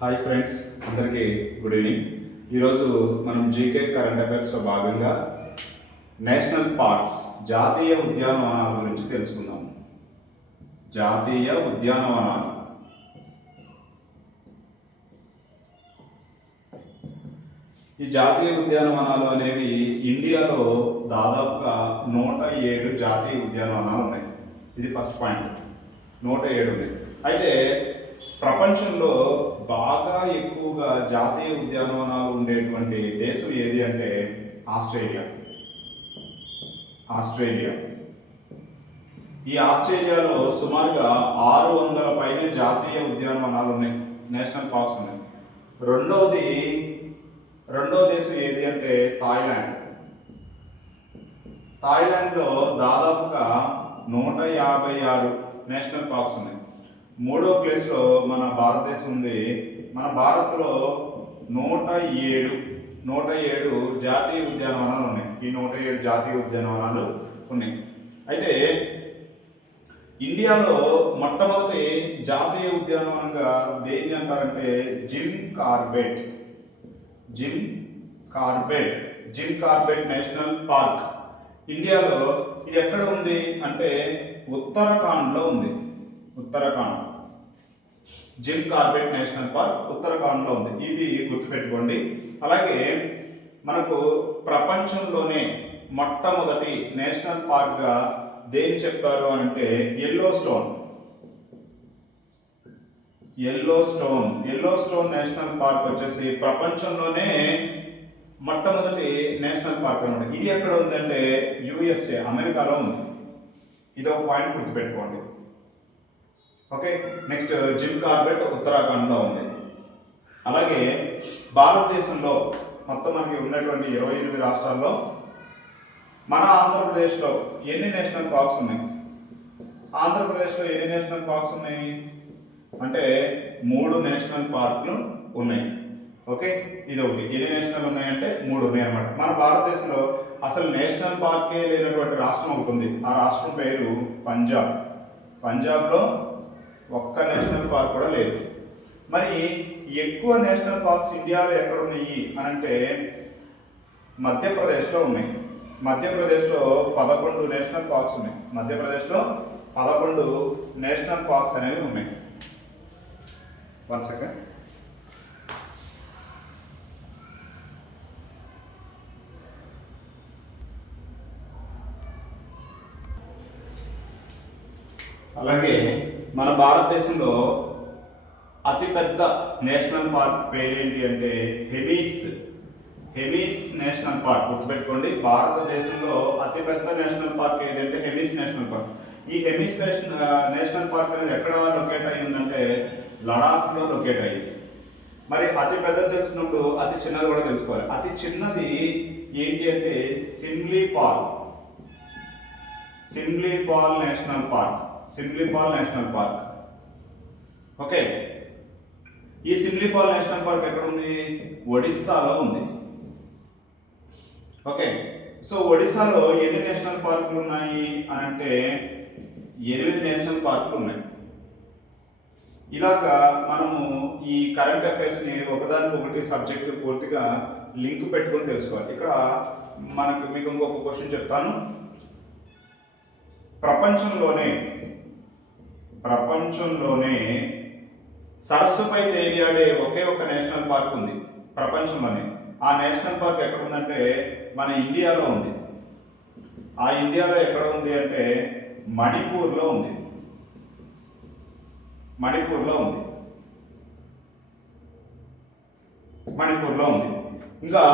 Hi friends, అందరికీ good evening. ఈరోజు మనం జీకే కరెంట్ అఫైర్స్లో భాగంగా నేషనల్ పార్క్స్ జాతీయ ఉద్యానవనాల గురించి తెలుసుకుందాం. జాతీయ ఉద్యానవనాలు. ఈ జాతీయ ఉద్యానవనాలు అనేవి ఇండియాలో దాదాపుగా 107 జాతీయ ఉద్యానవనాలు ఉన్నాయి. ఇది ఫస్ట్ పాయింట్. 107 ఉన్నాయి. అయితే ప్రపంచంలో బాగా ఎక్కువగా జాతీయ ఉద్యానవనాలు ఉండేటువంటి దేశం ఏది అంటే ఆస్ట్రేలియా. ఈ ఆస్ట్రేలియాలో సుమారుగా 600 పైన జాతీయ ఉద్యానవనాలు ఉన్నాయి, నేషనల్ పార్క్స్ ఉన్నాయి. రెండో దేశం ఏది అంటే థాయిలాండ్లో దాదాపుగా 156 నేషనల్ పార్క్స్ ఉన్నాయి. మూడో ప్లేస్లో మన భారతదేశం ఉంది. మన భారత్లో 107 జాతీయ ఉద్యానవనాలు ఉన్నాయి. ఈ 107 జాతీయ ఉద్యానవనాలు ఉన్నాయి. అయితే ఇండియాలో మొట్టమొదటి జాతీయ ఉద్యానవనంగా దేన్ని అంటారంటే జిమ్ కార్బెట్ నేషనల్ పార్క్. ఇండియాలో ఇది ఎక్కడ ఉంది అంటే ఉత్తరాఖండ్లో ఉంది. జిమ్ కార్బెట్ నేషనల్ పార్క్ ఉత్తరాఖండ్లో ఉంది. ఇది గుర్తుపెట్టుకోండి. అలాగే మనకు ప్రపంచంలోనే మొట్టమొదటి నేషనల్ పార్క్గా దేని చెప్తారు అంటే ఎల్లో స్టోన్ నేషనల్ పార్క్ వచ్చేసి ప్రపంచంలోనే మొట్టమొదటి నేషనల్ పార్క్ అనమాట. ఇది ఎక్కడ ఉందంటే యుఎస్ఏ, అమెరికాలో ఉంది. ఇది ఒక పాయింట్ గుర్తుపెట్టుకోండి. ఓకే, నెక్స్ట్ జిమ్ కార్బెట్ ఉత్తరాఖండ్లో ఉంది. అలాగే భారతదేశంలో మొత్తం మనకి ఉన్నటువంటి 28 రాష్ట్రాల్లో మన ఆంధ్రప్రదేశ్లో ఎన్ని నేషనల్ పార్క్స్ ఉన్నాయి? ఆంధ్రప్రదేశ్లో ఎన్ని నేషనల్ పార్క్స్ ఉన్నాయి అంటే 3 నేషనల్ పార్కులు ఉన్నాయి. ఓకే, ఇది ఒకటి. ఎన్ని నేషనల్ ఉన్నాయంటే 3 ఉన్నాయి అన్నమాట. మన భారతదేశంలో అసలు నేషనల్ పార్కే లేనటువంటి రాష్ట్రం ఒకటి ఉంది. ఆ రాష్ట్రం పేరు పంజాబ్లో ఒక్క నేషనల్ పార్క్ కూడా లేదు. మరి ఎక్కువ నేషనల్ పార్క్స్ ఇండియాలో ఎక్కడ ఉన్నాయి అని అంటే మధ్యప్రదేశ్లో ఉన్నాయి. మధ్యప్రదేశ్లో 11 నేషనల్ పార్క్స్ ఉన్నాయి. మధ్యప్రదేశ్లో 11 నేషనల్ పార్క్స్ అనేవి ఉన్నాయి. 1 సెకండ్. అలాగే మన భారతదేశంలో అతిపెద్ద నేషనల్ పార్క్ పేరేంటి అంటే హెమీస్ నేషనల్ పార్క్. గుర్తుపెట్టుకోండి, భారతదేశంలో అతిపెద్ద నేషనల్ పార్క్ ఏదంటే హెమీస్ నేషనల్ పార్క్. ఈ హెమీస్ నేషనల్ పార్క్ అనేది ఎక్కడ లొకేట్ అయ్యిందంటే లడాఖ్లో లొకేట్ అయ్యింది. మరి అతి పెద్దది తెలుసుకున్నప్పుడు అతి చిన్నది కూడా తెలుసుకోవాలి. అతి చిన్నది ఏంటి అంటే సిమ్లీపాల్ నేషనల్ పార్క్. ఓకే, ఈ సిమ్లీపాల్ నేషనల్ పార్క్ ఎక్కడ ఉంది? ఒడిస్సాలో ఉంది. ఓకే, సో ఒడిస్సాలో ఎన్ని నేషనల్ పార్కులు ఉన్నాయి అని అంటే 8 నేషనల్ పార్కులు ఉన్నాయి. ఇలాగా మనము ఈ కరెంట్ అఫైర్స్ని ఒకదానికొకటి సబ్జెక్టు పూర్తిగా లింక్ పెట్టుకొని తెలుసుకోవాలి. ఇక్కడ మీకు ఇంకొక క్వశ్చన్ చెప్తాను. ప్రపంచంలోనే సరస్సుపై తేలియాడే ఒకే ఒక నేషనల్ పార్క్ ఉంది ప్రపంచంలోనే. ఆ నేషనల్ పార్క్ ఎక్కడ ఉందంటే మన ఇండియాలో ఉంది. ఆ ఇండియాలో ఎక్కడ ఉంది అంటే మణిపూర్లో ఉంది. ఇంకా